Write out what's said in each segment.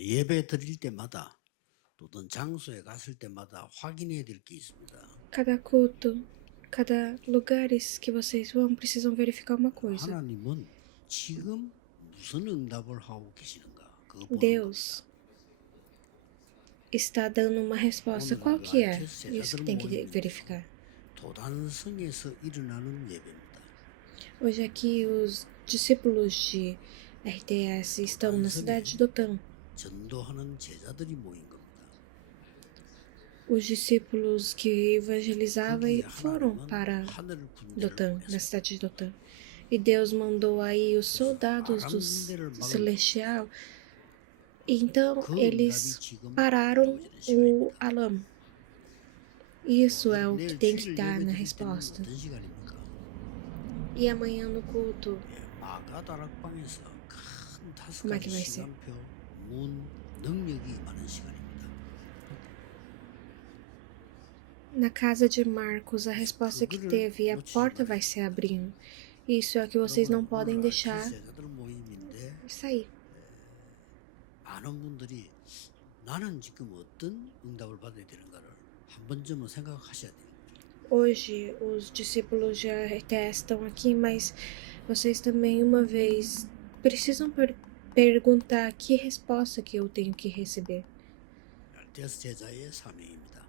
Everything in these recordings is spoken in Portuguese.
예배 드릴 때마다 또 어떤 장소에 갔을 때마다 확인해야 될 게 있습니다. Cada culto, cada lugares que vocês vão, precisam verificar uma coisa. 하나님은 지금 무슨 응답을 하고 계시는가 그거 보는 Deus 겁니다. está dando uma resposta. 오늘 Qual 그 que é? RTS Isso que 제자들 tem que 모임은요. verificar. 도단성에서 일어나는 예배입니다. Hoje aqui os discípulos de RTS estão na cidade de Dotã. 전도하는 제자들이 모인 겁니다. Os discípulos que evangelizavam 거기에 foram 하나님은 para 하늘 군대를 Dotã, na 보내서 cidade de Dotã. E Deus mandou aí os soldados do 바람대를 막을 celestial. Então 그 응답이 eles 지금 pararam 이루어지는 시간입니다. o alam. Isso é o que 내일 tem que 주일 dar 예배 na 드릴 때는 resposta. 어떤 시간입니까? E amanhã no culto, 마가다락방에서 큰 다섯 como é 가지 que vai ser? 시간표 문 능력이 많은 시간입니다. Na casa de Marcos, a resposta que teve, a porta vai se abrindo. Isso é o que vocês não podem deixar 제자들 모임인데 sair. 많은 분들이 나는 지금 어떤 응답을 받아야 되는가를 한 번쯤은 생각하셔야 돼요. Hoje, os discípulos de RTS estão aqui, mas vocês também, uma vez, precisam perguntar que resposta que eu tenho que receber. RTS 제자의 사명입니다.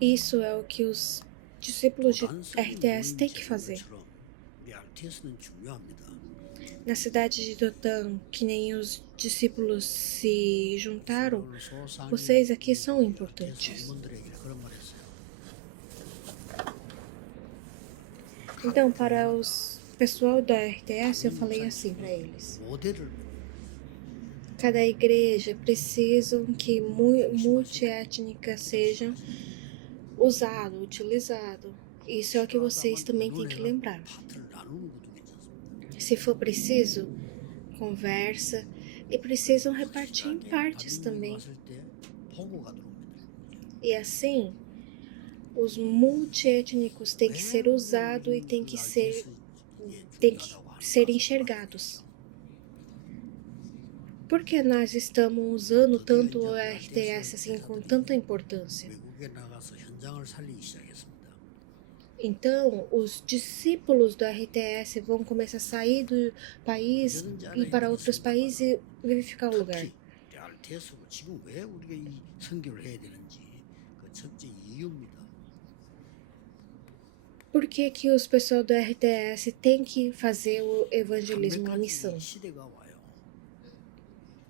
Isso é o que os discípulos de RTS têm que fazer. 우리 RTS는 중요합니다. Na cidade de Dotã, que nem os discípulos se juntaram, vocês aqui são importantes. Então, para os pessoal da RTS, eu falei assim para eles: cada igreja precisa que multiétnica seja utilizado. Isso é o que vocês também têm que lembrar. Se for preciso, conversa, e precisam repartir em partes também. E assim, os multiétnicos têm que ser usados e têm que ser enxergados. Por que nós estamos usando tanto o RTS assim com tanta importância? Então, os discípulos do RTS vão começar a sair do país e ir para outros países e verificar o lugar. Por que que os pessoal do RTS têm que fazer o evangelismo, a missão?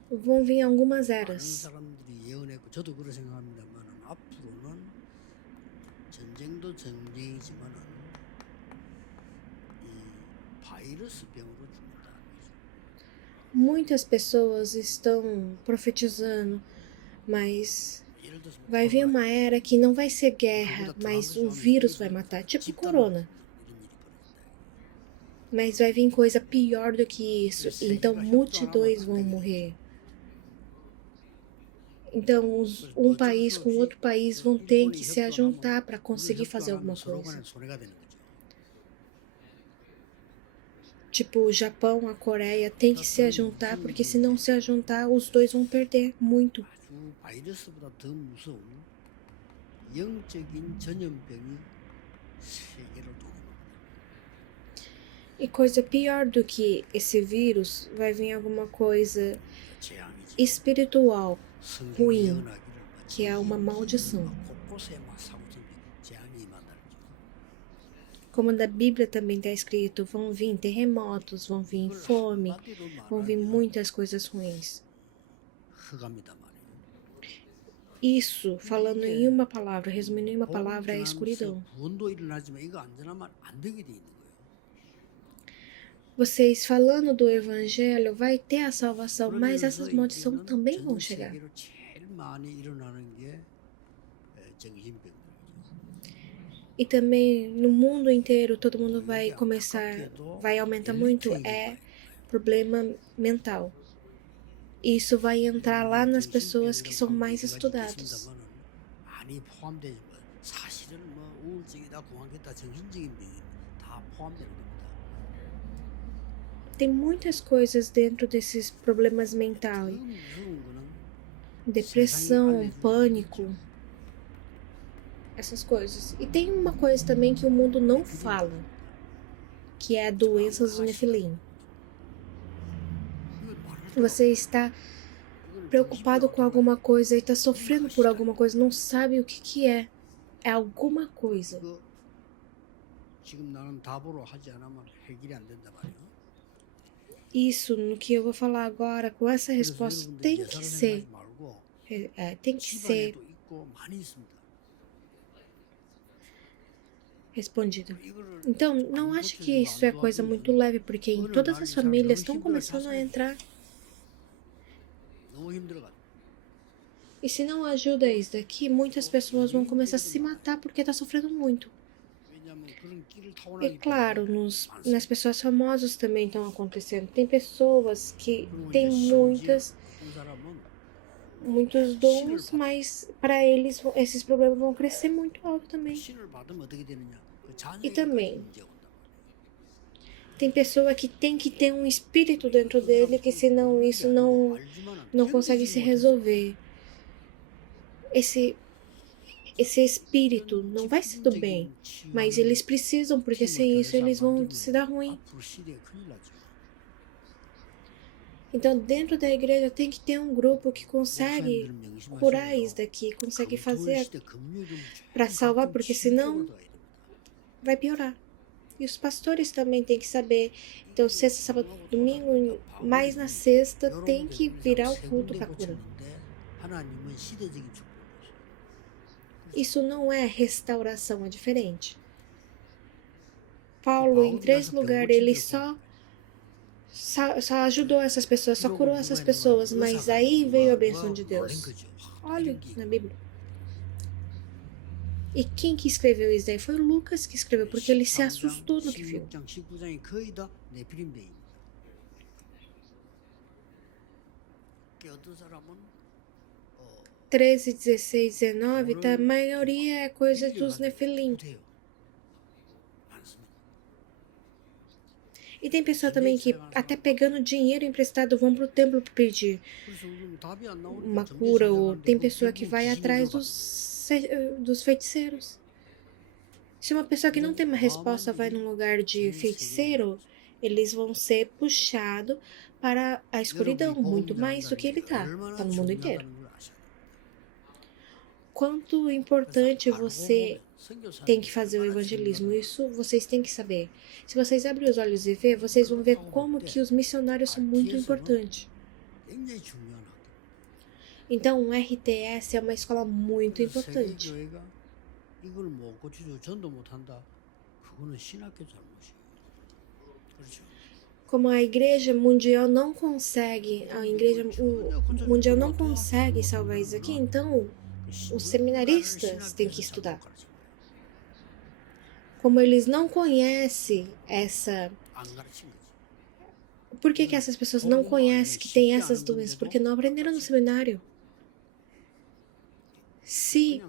Vão vir algumas eras. 저도 그렇게 생각합니다만 앞으로는 전쟁도 전쟁이지만은 이 바이러스 병으로 죽는다. Muitas pessoas estão profetizando, mas vai vir uma era que não vai ser guerra, mas o vírus vai matar, tipo corona. Mas vai vir coisa pior do que isso, então multidões vão morrer. Então, um país com outro país vão ter que se ajuntar para conseguir fazer alguma coisa. Tipo, o Japão, a Coreia tem que se ajuntar, porque se não se ajuntar, os dois vão perder muito. E coisa pior do que esse vírus, vai vir alguma coisa espiritual ruim, que é uma maldição. Como na Bíblia também está escrito, vão vir terremotos, vão vir fome, vão vir muitas coisas ruins. Isso, falando em uma palavra, resumindo em uma palavra, é a escuridão. Vocês falando do evangelho, vai ter a salvação, mas essas maldições também vão chegar. E também no mundo inteiro todo mundo vai aumentar muito, é problema mental. Isso vai entrar lá nas pessoas que são mais estudadas. Tem muitas coisas dentro desses problemas mentais. 더 무서운 거는 Depressão, pânico, essas coisas. E tem uma coisa também que o mundo não fala, que é doenças do Nefilim. Você está preocupado com alguma coisa e está sofrendo por alguma coisa, não sabe o que é. É alguma coisa. 지금 나는 답으로 하지 않으면 해결이 안 된단 말이에요. Isso, no que eu vou falar agora, com essa resposta, tem que ser. Tem que ser 집안에도 있고 많이 있습니다. respondido. Então, não ache que isso é coisa muito leve, porque em todas as famílias estão começando a entrar. 너무 힘들어가지고. E se não ajuda isso daqui, muitas pessoas vão começar a se matar porque está sofrendo muito. 왜냐하면 그런 길을 E 타고나기 claro, 때문에 nas pessoas famosas também estão acontecendo. Tem pessoas que 그리고 têm 이제 심지어 muitos 어떤 사람은 dons, mas para eles esses problemas vão crescer muito alto também. 신을 받으면 어떻게 되느냐? 그 E 자녀에게 também 문제가 온단 말이에요. tem pessoa que tem que ter um espírito dentro dele, que senão isso não consegue se resolver. Esse espírito não vai ser do bem, mas eles precisam, porque sem isso eles vão se dar ruim. 앞으로 시대에 큰일 나죠. Então, dentro da igreja tem que ter um grupo que consegue 목사님들은 명심하셔야 curar 돼요. isso daqui, consegue 금토일 fazer 시대 금요일은 para salvar, 가끔 porque 치유적으로 senão 가야 됩니다. vai piorar. E os pastores também têm que saber. Então, sexta, sábado, domingo, mais na sexta, tem que virar o culto para cura. 하나님은 시대적인 축복을 Isso não é restauração, é diferente. Paulo, em 3 lugares, ele só ajudou essas pessoas, só curou essas pessoas, mas aí veio a bênção de Deus. Olha na Bíblia. E quem que escreveu isso daí? Foi o Lucas que escreveu, porque ele se assustou no que viu. 16장, 19장이 거의 다 네피림대입니다. 어떤 사람은 13, 16, 19, tá? A maioria é coisa dos Nefilim. 못해요. 많습니다. E tem pessoa também que, até pegando dinheiro emprestado, vão pro templo pedir 그래서 우리는 답이 안 나오니까 uma 정죄 cura. Ou 생각하는데 tem 그 pessoa que 결국 vai 귀신인 atrás 걸 받아요. dos feiticeiros. Se uma pessoa que não tem uma resposta vai num lugar de feiticeiro, eles vão ser puxados para a escuridão, muito mais do que ele tá no mundo inteiro. Quanto importante você tem que fazer o evangelismo, isso vocês têm que saber. Se vocês abrem os olhos e ver, vocês vão ver como que os missionários são muito importantes. 굉장히 중요한 학교. Então, o RTS é uma escola muito importante. 세계교회가 이걸 못 고쳐주고 전도 못한다. 그거는 신학교 잘못이에요. 그렇죠. Como a igreja mundial não consegue, o mundial não consegue salvar isso aqui, então os seminaristas têm que estudar. Como eles não conhecem essa... 안 가르친 거지. Por que essas pessoas não conhecem que tem essas doenças? Porque não aprenderam no seminário. Se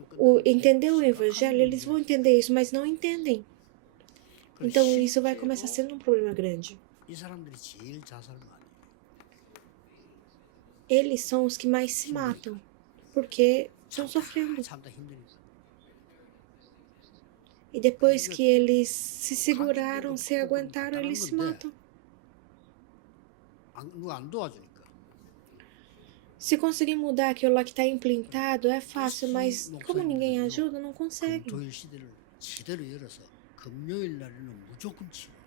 entender o evangelho, eles vão entender isso, mas não entendem. Então isso vai começar sendo um problema grande. 이 사람들이 제일 자살 많이. Eles são os que mais se matam, porque estão sofrendo. 참다 힘드니까. E depois que eles se seguraram, se aguentaram, eles se matam. 누가 안 도와주니까. Se conseguir mudar aquilo lá que está implantado, é fácil, mas como ninguém ajuda, não consegue. 금토일 시대를 제대로 열어서 금요일 날에는 무조건 치유하세요.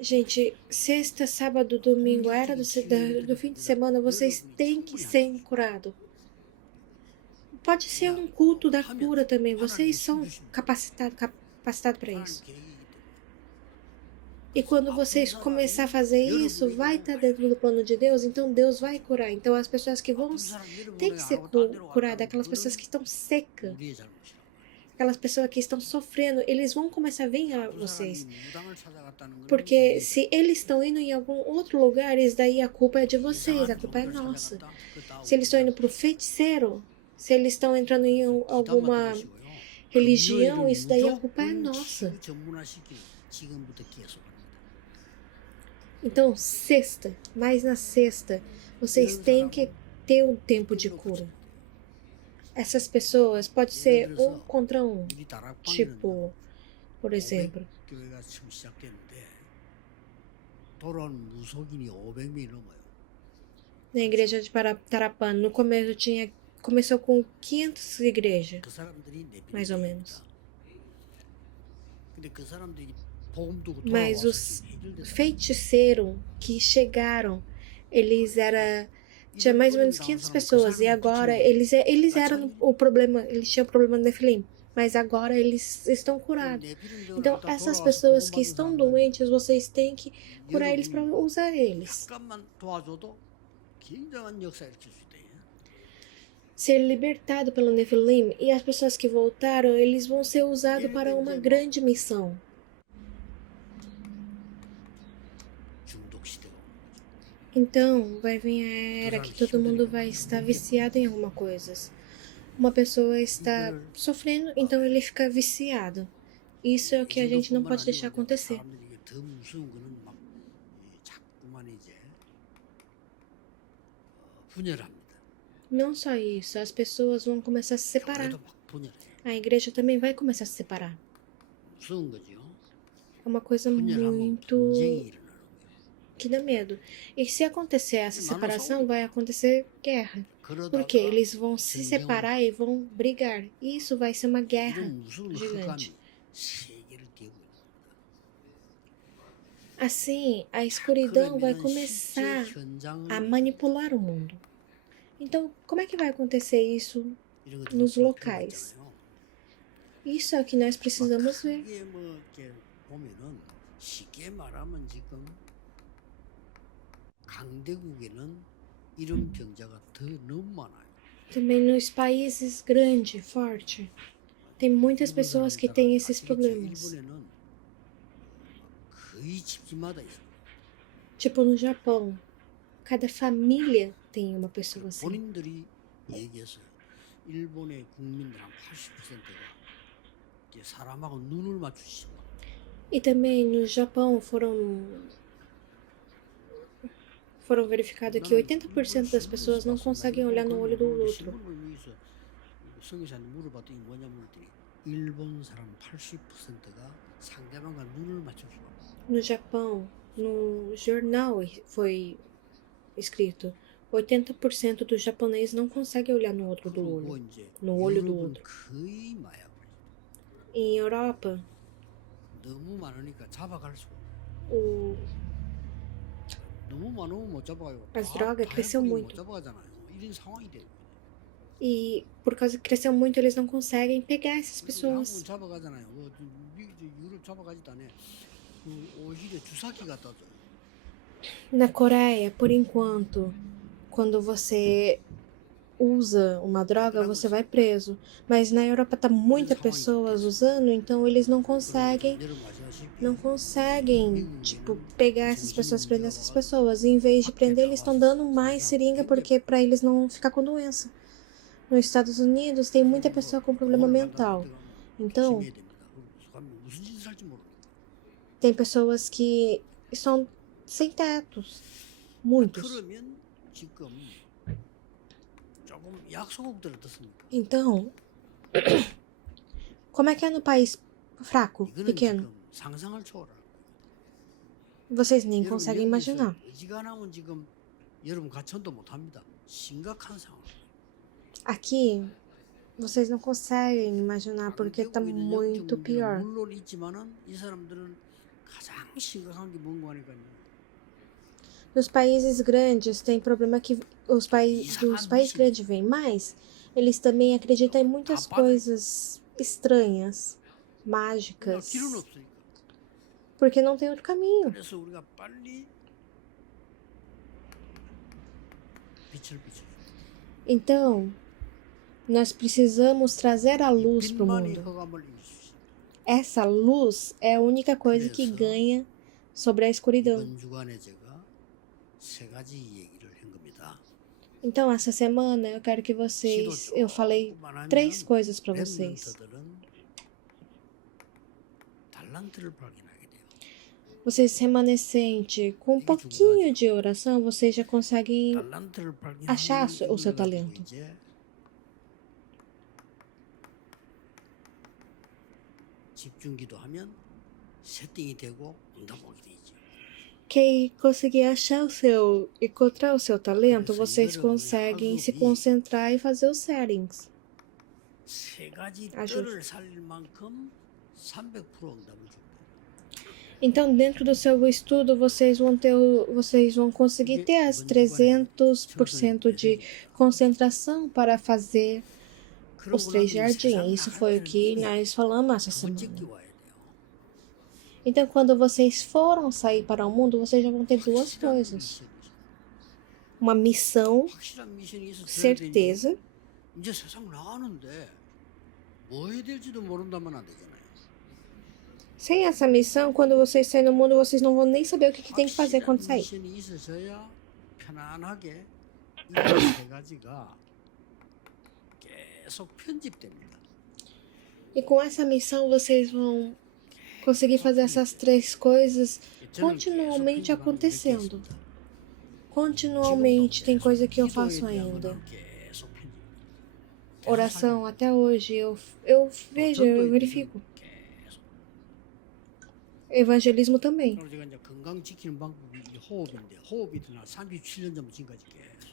Gente, sexta, sábado, domingo, a era do fim de semana, vocês têm que ser curados. Pode ser um culto da cura também, vocês são capacitados para isso. E quando vocês começar a fazer isso, vai estar dentro do plano de Deus, então Deus vai curar. Então as pessoas que vão ter que ser curadas, aquelas pessoas que estão secas, aquelas pessoas que estão sofrendo, eles vão começar a vir a vocês. Porque se eles estão indo em algum outro lugar, isso daí a culpa é de vocês, a culpa é nossa. Se eles estão indo para o feiticeiro, se eles estão entrando em alguma religião, isso daí a culpa é nossa. 전문화시키는 지금부터 계속 Então, sexta, mas na sexta, vocês têm que ter um tempo de cura. Essas pessoas pode ser um contra um. 우리 다락방에는 Tipo, por exemplo, 500교회가 지금 시작됐는데 돌아온 무속인이 500명이 넘어요. na igreja de Tarapã, no começo começou com 500 igrejas, 그 사람들이 mais ou menos. 근데 그 사람들이 복음 두고 Mas 돌아와서 os 지금 해결됐어요. feiticeiros que chegaram, tinha mais ou menos 500 pessoas e agora eles eram o problema, eles tinham o problema do Nefilim, mas agora eles estão curados. Então essas pessoas que estão doentes, vocês têm que curar eles para usar eles. 잠깐만 도와줘도 굉장한 역사 일으킬 수 있다. Ser libertado pelo Nefilim e as pessoas que voltaram, eles vão ser usados para uma grande missão. 중독 시대가 Então, vai vir a era que todo mundo vai estar viciado em alguma coisa. Uma pessoa está sofrendo, então ele fica viciado. Isso é o que a gente não pode deixar acontecer. 사람들이 더 무서운 거는 막 자꾸만 이제 분열합니다. Não só isso, as pessoas vão começar a se separar. 교회도 막 분열해요. A igreja também vai começar a se separar. 무서운 거죠. É uma coisa 분열하면 muito 분쟁이 일어나는 거예요. que dá medo. E se acontecer essa separação, vai acontecer guerra. 그러다가 Porque eles vão se separar e vão brigar. E isso vai ser uma guerra 이런 무서운 gigante. 흑암이 세계를 깨고 있는 겁니다. Assim, a escuridão vai 그러면 começar 실제 현장을 a manipular o mundo. Então, como é que vai acontecer isso? 이런 것들을 nos 볼 필요가 locais. 있잖아요. Isso é o que nós precisamos ver. 크게 뭐 이렇게 보면은 쉽게 말하면 지금 강대국에는 이런 병자가 더 너무 많아요. Também nos países grandes, fortes, tem muitas pessoas que têm esses problemas. 일본에는 거의 집집마다 있어요. Tipo no Japão, cada família tem uma pessoa assim. 본인들이 얘기했어요. 일본의 국민들 한 80%가 이제 사람하고 눈을 맞추시고 E também no Japão foram verificado que 80% das pessoas não conseguem olhar no olho do outro. 성의사님 물어봤더니 뭐냐면 그랬더니 일본 사람 80%가 상대방과 눈을 맞출 수가 없어요. No Japão, no jornal foi escrito: 80% dos japoneses não conseguem olhar no outro do 그리고 olho, 이제 no olho do 유럽은 outro. 거의 마약을 Em Europa, 너무 많으니까 잡아갈 수가 없어요. o 너무 많으면 못 잡아가요. As drogas cresceu 못 muito. 잡아가잖아요. 이런 상황이 돼요. E por causa que cresceu muito, eles não conseguem pegar essas 한국 pessoas. 잡아가잖아요. 유럽 잡아가지도 않아요. 오히려 주사기 갖다 줘요. Na Coreia, por enquanto, quando você usa uma droga, você vai preso. Mas na Europa tá muitas pessoas usando, então eles não conseguem, tipo, pegar essas pessoas, prender essas pessoas. E em vez de prender, eles estão dando mais seringa porque para eles não ficar com doença. Nos Estados Unidos tem muita pessoa com problema mental. Então, 무슨 짓을 할지 모르니까. tem pessoas que estão sem tetos. Muitos. 그러면 지금 조금 약소국들 어떻습니까? Então, como é que é no país fraco, 이거는 pequeno? 지금 상상을 초월하는 거예요. Vocês nem 여러분, conseguem 여기서 imaginar. 어지간하면 지금 여러분 가천도 못합니다. 심각한 상황. Aqui, vocês não conseguem imaginar porque tá muito pior. 물론 있지만은 이 사람들은 가장 심각한 게 뭔가 하니까요. Nos países grandes tem problema que dos países grandes vêm, mas eles também acreditam em muitas coisas estranhas, mágicas, 길은 없으니까. porque não tem outro caminho. 그래서 우리가 빨리 빛을 비춰. Então, nós precisamos trazer a luz para o 빛만이 mundo. 흑암을 이길 수 있어요. Essa luz é a única coisa que ganha sobre a escuridão. 이번 주간에 제가 세 가지 얘기를 한 겁니다. Então, essa semana eu quero que eu falei 3 coisas para vocês. 랩런트들은 달란트를 발견하게 돼요. vocês remanescente, com um pouquinho de oração, vocês já conseguem 달란트를 achar 발견하는 o seu 걸 가지고 talento. 이제 집중기도 하면 세팅이 되고 응답하게 되죠. Quem conseguir achar encontrar o seu talento, vocês conseguem se concentrar e fazer os settings. 세 가지 Ajuda. 뜰을 살릴 만큼 300% 응답을 줍니다. Então, dentro do seu estudo, vocês vão conseguir ter as 300% de concentração para fazer os 3 jardins. Isso foi o que nós falamos essa 두 번째 semana. 끼 와야 돼요. Então, quando vocês foram sair para o mundo, vocês já vão ter duas 확실한 coisas. 미션이죠. Uma missão, 확실한 미션이 있어야 되니 certeza. 이제 세상 나가는데 뭐 해야 될지도 모른다면 안 되잖아요. Sem essa missão, quando vocês saírem no mundo, vocês não vão nem saber o que tem que fazer quando sair. 미션이 있어서야 편안하게 이세 가지가 계속 편집됩니다. E com essa missão, vocês vão conseguir fazer essas 3 coisas continuamente acontecendo. Continuamente tem coisa que eu faço ainda. Oração, até hoje, eu vejo, eu verifico. Evangelismo também. 그리고 제가 이제 건강 지키는 방법이 이 호흡인데 호흡이 나 37년 전부터 지금까지 계속.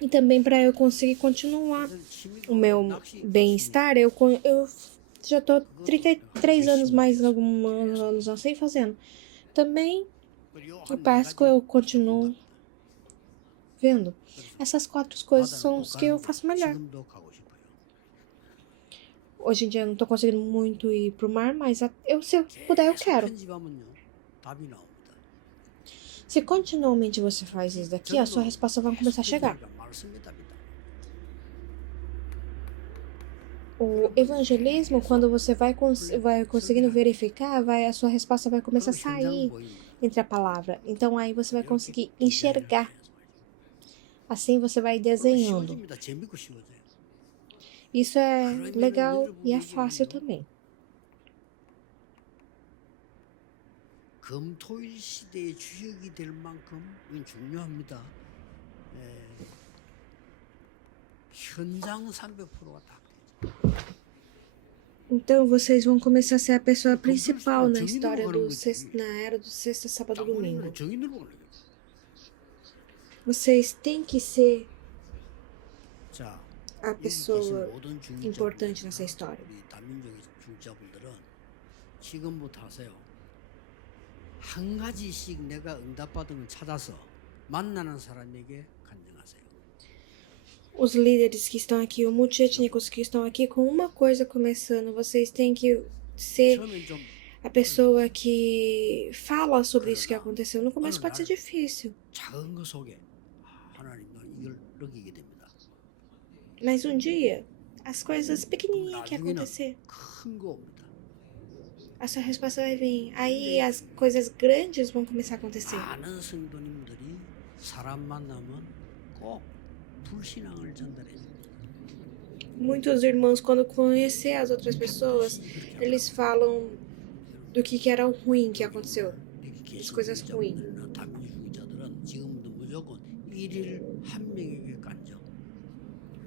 E também para eu conseguir continuar o meu bem-estar, eu já estou 33 anos mais alguns anos assim fazendo. Também o Páscoa eu continuo vendo. Essas 4 coisas são as que eu faço melhor. 지금도 가고 싶어요. Hoje em dia eu não tô conseguindo muito ir pro mar, mas se eu puder, eu quero. 편집하면요 답이 나옵니다. Se continuamente você faz isso daqui, a sua resposta vai começar a chegar. 말씀의 답이다. O evangelismo, quando você vai conseguindo verificar, a sua resposta vai começar a sair entre a palavra. Então aí você vai conseguir enxergar. Assim você vai desenhando. 쉬워집니다. 재밌고 쉬워져요. Isso é legal e é fácil também. 금토일 시대의 주역이 될 만큼 이건 중요합니다. 현장 300%가 딱 되죠. Então vocês vão começar a ser a pessoa principal na história na era do sexta, sábado, domingo. 장모님은 정인으로 가는 거예요. Vocês têm que ser 자, a 여기 계신 pessoa 모든 importante nessa história. 우리 다민족의 중자분들은 지금부터 하세요. 한 가지씩 내가 응답받은 걸 찾아서 만나는 사람에게 간증하세요. Os líderes que estão aqui, os multiétnicos que estão aqui, com uma coisa começando, vocês têm que ser 처음엔 좀 a pessoa que fala sobre isso que aconteceu. No começo pode ser difícil, 작은 것 속에 하나님은 이걸 느끼게 됩니다. mas um dia, as coisas pequenininhas que acontecer, 큰 거 옵니다. a sua resposta vai vir. Aí as coisas grandes vão começar a acontecer. 많은 성도님들이 사람 만나면 꼭 불신앙을 전달해 줍니다. Muitos irmãos, quando conhecer as outras pessoas, eles falam do que era o ruim que aconteceu. As coisas ruins. 다민주의자들은 지금도 무조건 일일 한 명에게 간증.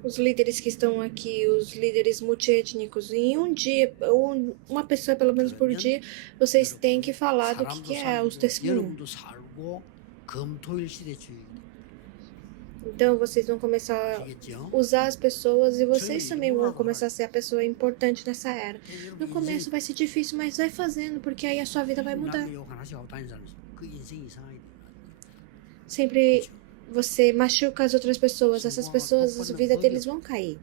Os líderes que estão aqui, os líderes multiétnicos, em um dia, uma pessoa pelo menos por dia, vocês têm que falar do que é os testemunhos. 여러분도 살고 금토일 시대 주의. Então vocês vão começar a usar as pessoas e vocês também vão começar a ser a pessoa importante nessa era. No começo vai ser difícil, mas vai fazendo, porque aí a sua vida vai mudar. Sempre você machuca as outras pessoas, essas pessoas, a vida deles vão cair.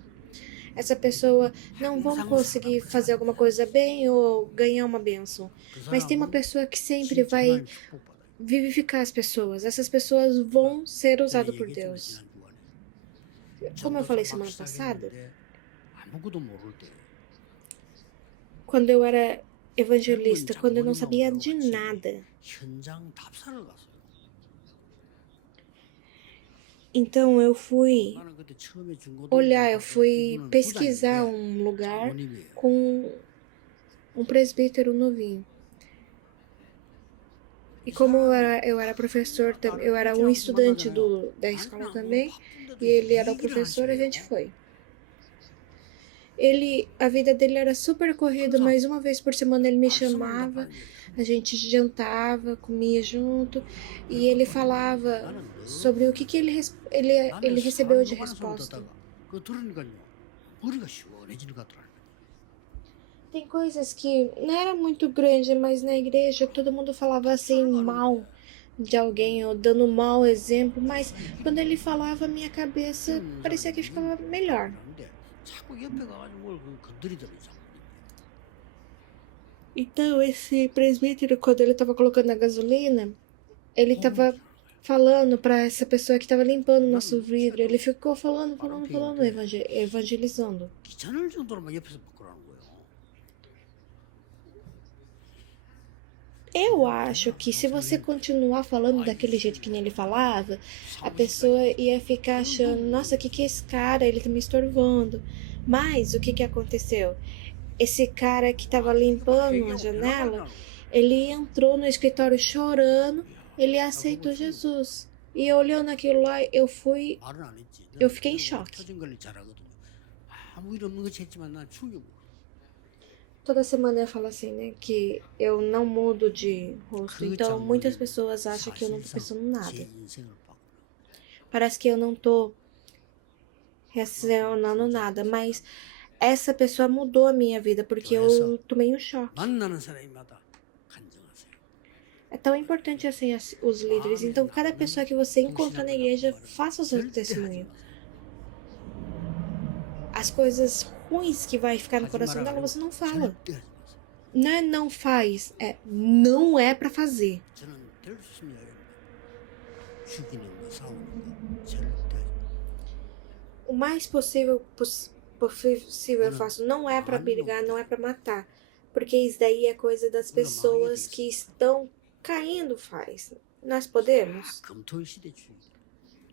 Essa pessoa não vão conseguir fazer alguma coisa bem ou ganhar uma bênção. Mas tem uma pessoa que sempre vai vivificar as pessoas. Essas pessoas vão ser usadas por Deus. Como eu falei semana passada, quando eu era evangelista, quando eu não sabia de nada, então eu fui olhar, eu fui pesquisar um lugar com um presbítero novinho. E como eu era professor, eu era um estudante da escola também, e ele era o professor, a gente foi. A vida dele era super corrida, mas uma vez por semana ele me chamava, a gente jantava, comia junto, e ele falava sobre o que ele recebeu de resposta. Tem coisas que não era muito grande, mas na igreja todo mundo falava assim mal de alguém ou dando um mau exemplo, mas quando ele falava, minha cabeça parecia que ficava melhor. Então, esse presbítero, quando ele tava colocando a gasolina, ele tava falando para essa pessoa que tava limpando o nosso vidro, ele ficou falando, evangelizando. Eu acho que se você continuar falando daquele jeito que nem ele falava, a pessoa ia ficar achando, nossa, o que é esse cara? Ele tá me estorvando. Mas o que aconteceu? Esse cara que tava limpando a janela, ele entrou no escritório chorando, ele aceitou Jesus. E olhando aquilo lá, eu fiquei em choque. Toda semana eu falo assim, né, que eu não mudo de rosto. Então, muitas pessoas acham que eu não tô pensando nada. Parece que eu não tô reacionando nada, mas essa pessoa mudou a minha vida, porque eu tomei um choque. É tão importante assim os líderes. Então, cada pessoa que você encontra na igreja, faça o seu testemunho. As coisas ruins que vai ficar no coração dela, você não fala. Não é não faz, é não é pra fazer. O mais possível eu faço. Não é pra brigar, não é pra matar. Porque isso daí é coisa das pessoas que estão caindo faz. Nós podemos?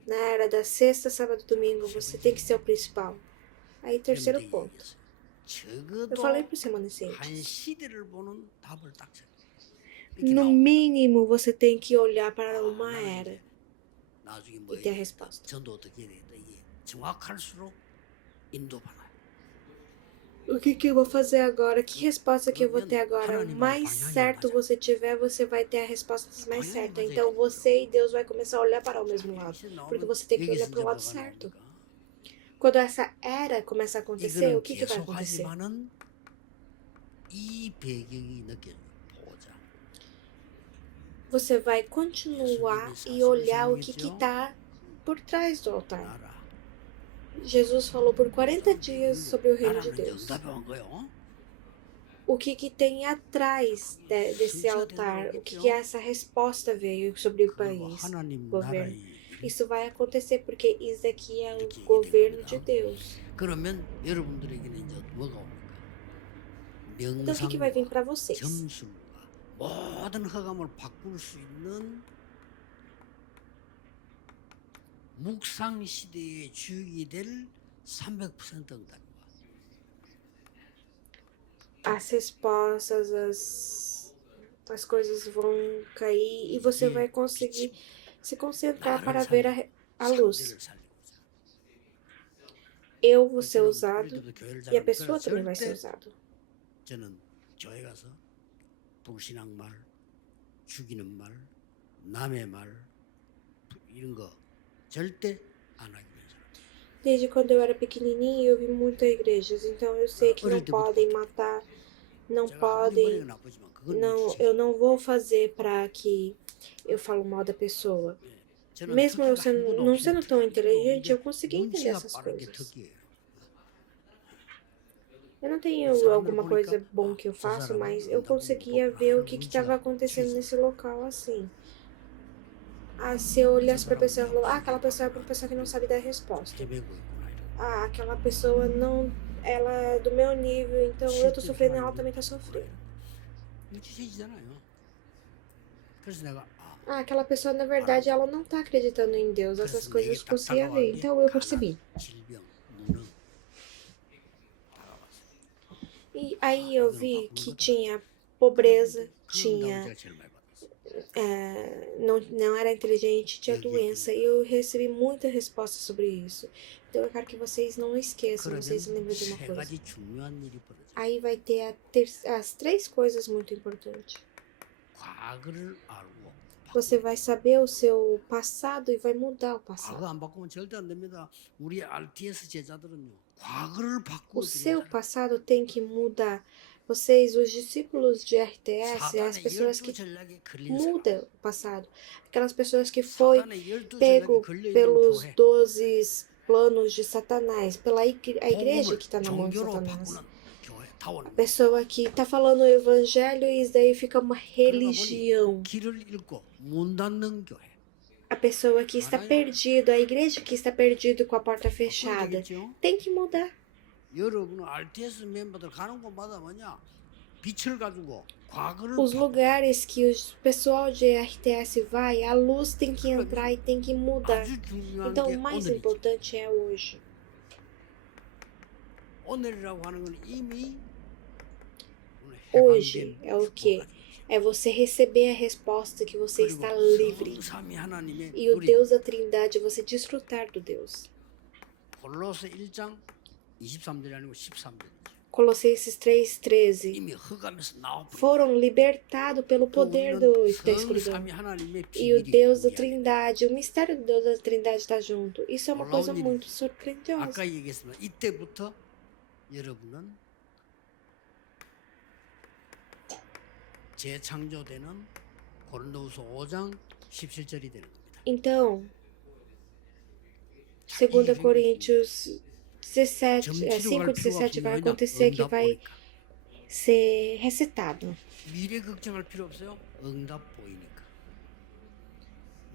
Na era da sexta, sábado, domingo, você tem que ser o principal. Aí, terceiro ponto. Eu falei para os remanescentes. No mínimo, você tem que olhar para uma era e ter a resposta. O que eu vou fazer agora? Que resposta que eu vou ter agora? Mais certo você tiver, você vai ter a resposta mais certa. Então você e Deus vai começar a olhar para o mesmo lado. Porque você tem que olhar para o lado certo. Quando essa era começar a acontecer, o que vai acontecer? Você vai continuar e olhar o que está por trás do altar. Jesus falou por 40 dias sobre o reino de Deus. O que tem atrás desse altar? O que essa resposta veio sobre o país, governo? Isso vai acontecer porque isso aqui é o governo de Deus. Então o que vai vir para vocês? 모든 흑암을 바꿀 수 있는 묵상 시대의 주역이 될 300% 응답과 as respostas, as coisas vão cair e você vai conseguir se concentrar para ver a luz. Eu vou ser usado e a pessoa também vai ser usada. 저는 교회 가서 불신앙 말, 죽이는 말, 남의 말 이런 거 절대 안 하기 위해서. Desde quando eu era pequenininho, eu vi muitas igrejas, então eu sei que não podem matar, não podem, eu não vou fazer para que eu falo mal da pessoa. Mesmo eu não sendo tão inteligente, eu consegui entender essas coisas. Eu não tenho alguma coisa bom que eu faço, mas eu conseguia ver o que estava acontecendo nesse local assim. Se eu olhasse para a pessoa e falasse, aquela pessoa é uma pessoa que não sabe dar resposta. Aquela pessoa não, ela é do meu nível, então eu tô sofrendo e ela também tá sofrendo. Aquela pessoa, na verdade, ela não tá acreditando em Deus. Essas coisas eu conseguia ver, então eu percebi. E aí eu vi que tinha pobreza, tinha não era inteligente, tinha doença. E eu recebi muita resposta sobre isso. Então eu quero que vocês não esqueçam, vocês lembrem de uma 세 coisa. 가지 중요한 일이 벌어져. Aí vai ter as 3 coisas muito importantes. 과거를 알고 Você vai saber o seu passado e vai mudar o 과거 passado. 안 바꾸면 절대 안 됩니다. 우리 RTS 제자들은요. 과거를 O 바꾸고 seu passado tem que mudar. Vocês, os discípulos de RTS, as 사단의 pessoas que 12전략에 걸린 사람. mudam o passado. Aquelas pessoas que foi 사단의 12전략에 pego 걸려 있는 pelos 교회. 12 planos de Satanás, pela a igreja que está na mão de 종교로 Satanás. 바꾸는 교회 타원. A pessoa que está falando o evangelho e isso daí fica uma religião. 길을 잃고 문 닫는 교회. A pessoa que está perdida, a igreja que está perdida com a porta fechada, 되겠죠? tem que mudar. 여러분은 RTS 멤버들 가는 곳마다 뭐냐? 빛을 가지고 과거를 Os 바꾸고 lugares que o pessoal de RTS vai, a luz tem que entrar e tem que mudar. 아주 중요한 Então 게 o mais 오늘이죠. importante é hoje. 오늘이라고 하는 건 이미 Hoje é o quê? É você receber a resposta que você está livre. 성삼위 하나님의 E o 우리 Deus da Trindade, você desfrutar do Deus. 골로새 1장 23절이 아니고 13절이죠. Colossenses 3,13. 이미 흑암에서 나와버린 Foram libertados pelo poder da escuridão. 성삼위 하나님의 E o 비밀이 Deus da 우리 안에. Trindade, o mistério do Deus da Trindade está junto. Isso é uma coisa 놀라운 muito surpreendiosa. 아까 얘기했지만 이때부터 여러분은 재창조되는 고린도후서 5장 17절이 되는 겁니다. Então, 2 Coríntios 17, 5,17 vai acontecer que vai ser recitado. 미래 걱정할 필요 없어요. 응답 보이니까.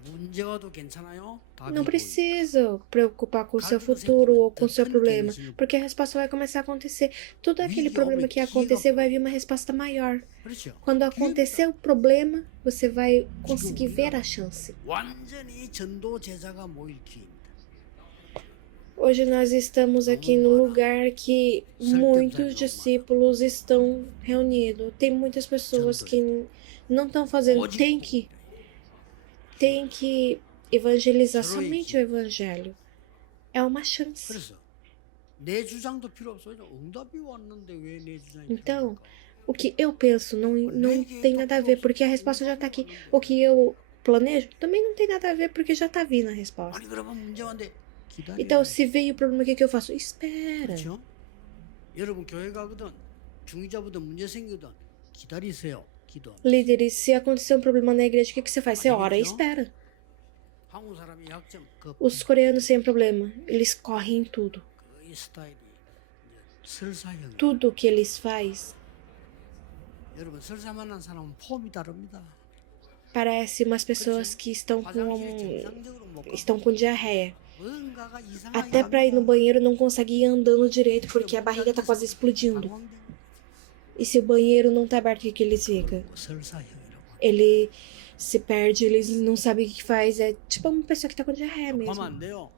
문제 와도 괜찮아요. 답이 Não 보이니까. precisa preocupar com o seu futuro ou com o seu problema, porque a resposta vai começar a acontecer. Todo aquele problema que acontecer vai vir uma resposta maior. 그렇죠. Quando acontecer o problema, você vai conseguir ver a chance. 완전히 전도 제자가 모일 기회입니다. Hoje nós estamos aqui num lugar que muitos discípulos estão reunidos. Tem muitas pessoas que não estão fazendo. Tem que evangelizar somente o evangelho. É uma chance. 그래서 내 주장도 필요 없어요. 응답이 왔는데 왜 내 주장이 Então, o que eu penso não tem nada a ver, porque a resposta já está aqui. O que eu planejo também não tem nada a ver, porque já está vindo a resposta. 아니 그러면 문제 왔는데 기다려. Então, se veio o problema, o que eu faço? Espera. 그렇죠? 여러분 교회 가거든 중위자보다 문제 생기거든 기다리세요. 기도. Líderes, se acontecer um problema na igreja, o que você faz? Você ora e espera. 한국 사람의 약점 그 Os coreanos têm problema. Eles correm em tudo. 이 스타일이 이제 설사형. Tudo que eles fazem 여러분 설사 만난 사람은 폼이 다릅니다. parece umas pessoas que 화장실에 정상적으로 못 estão com diarreia. 뭔가가 이상하게 Até para ir no banheiro não consegue ir andando direito porque a barriga tá quase explodindo. E se o banheiro não tá aberto, o que eles ficam? 설사형이라고. Ele se perde, eles não sabem o que faz. É tipo uma pessoa que tá com diarreia 하면 mesmo. 안 돼요.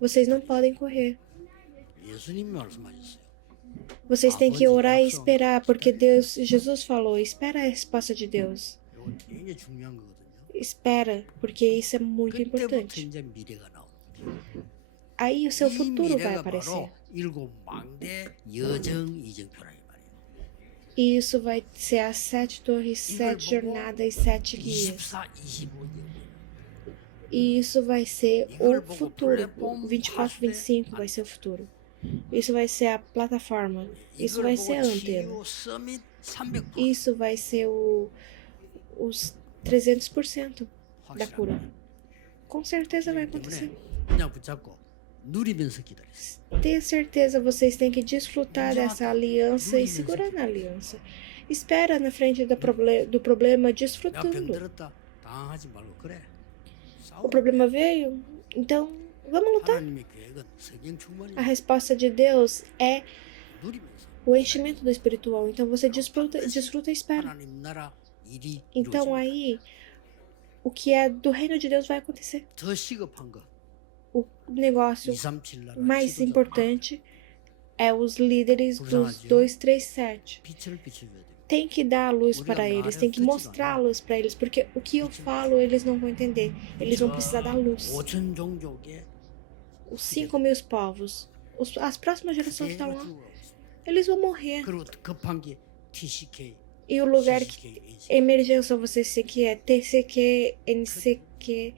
Vocês não podem correr. 예수님이 말씀하셨어요. Vocês têm que orar e esperar, porque Jesus falou, espera a resposta de Deus. 이거 굉장히 중요한 거거든요. Espera, porque isso é muito 그때부터 importante. 이제 미래가 나옵니다. Aí o seu 이 futuro vai 미래가 aparecer. 바로 일곱 망대 여정 이정표라 이 말이에요. E isso vai ser as 7 torres, 이걸 7 보고 jornadas e 7 guias. 24, 25 년. E isso vai ser 이걸 o 보고 futuro. 플랫폼 24, 봤을 때 25 vai ser o futuro. Isso vai ser a plataforma. Isso 이걸 vai 보고 ser a antena. 치유 서밋 300%. Isso vai ser os 300% da cura. Com certeza vai acontecer. 그냥 붙잡고 누리면서 기다렸어요. Tenha certeza, vocês têm que desfrutar dessa aliança e segurar na aliança. Espera na frente do problema, 내가 병 desfrutando. 들었다 당하지 말고 그래. O 싸워. problema veio, então vamos lutar. 하나님의 계획은 성령 충만이 A resposta de Deus é 누리면서 o enchimento do espiritual. Então você desfruta e espera. 하나님 나라 일이 Então 이루어집니다. aí, o que é do reino de Deus vai acontecer. 더 시급한 거 O negócio 237 나라 mais importante é os líderes dos 불쌍하지요? 237. 빛을 비춰줘야 됩니다. tem que dar a luz para eles, tem que mostrar a luz para eles, porque o que eu falo eles não vão entender. Eles vão precisar da luz. 5천 종족의 Os 5.000 povos, as próximas gerações estão lá, eles vão morrer. 그리고 급한 게 TCK, E o lugar que CCK, emergência você sei que é TCQ, NCQ,